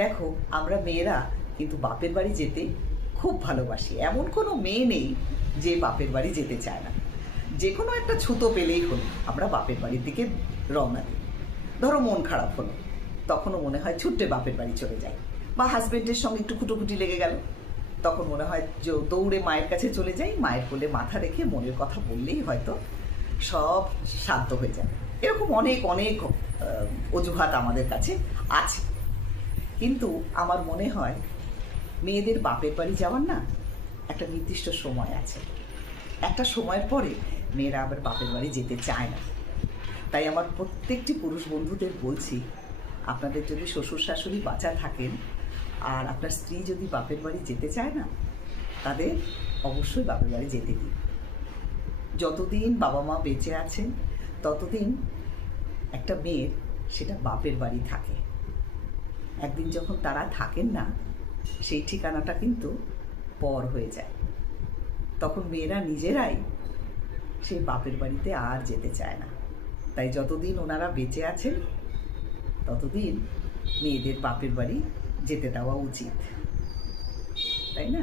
দেখো, আমরা মেয়েরা কিন্তু বাপের বাড়ি যেতে খুব ভালোবাসি। এমন কোনো মেয়ে নেই যে বাপের বাড়ি যেতে চায় না। যে কোনো একটা ছুতো পেলেই হলো আমরা বাপের বাড়ির দিকে রওনা দিই। ধরো মন খারাপ হলো, তখনও মনে হয় ছুট্টে বাপের বাড়ি চলে যাই। বা হাজবেন্ডের সঙ্গে একটু খুটোখুটি লেগে গেল, তখন মনে হয় যে দৌড়ে মায়ের কাছে চলে যাই, মায়ের কোলে মাথা রেখে মনের কথা বললেই হয়তো সব শান্ত হয়ে যায়। এরকম অনেক অনেক অজুহাত আমাদের কাছে আছে। কিন্তু আমার মনে হয় মেয়েদের বাপের বাড়ি যাওয়ার না একটা নির্দিষ্ট সময় আছে। একটা সময়ের পরে মেয়েরা আবার বাপের বাড়ি যেতে চায় না। তাই আমার প্রত্যেকটি পুরুষ বন্ধুদের বলছি, আপনাদের যদি শ্বশুর শাশুড়ি বাঁচা থাকেন আর আপনার স্ত্রী যদি বাপের বাড়ি যেতে চায় না, তাদের অবশ্যই বাপের বাড়ি যেতে দিন। যতদিন বাবা মা বেঁচে আছেন ততদিন একটা মেয়ের সেটা বাপের বাড়ি থাকে। একদিন যখন তারা থাকেন না, সেই ঠিকানাটা কিন্তু পর হয়ে যায়। তখন মেয়েরা নিজেরাই সেই বাপের বাড়িতে আর যেতে চায় না। তাই যতদিন ওনারা বেঁচে আছেন ততদিন মেয়েদের বাপের বাড়ি যেতে দেওয়া উচিত, তাই না?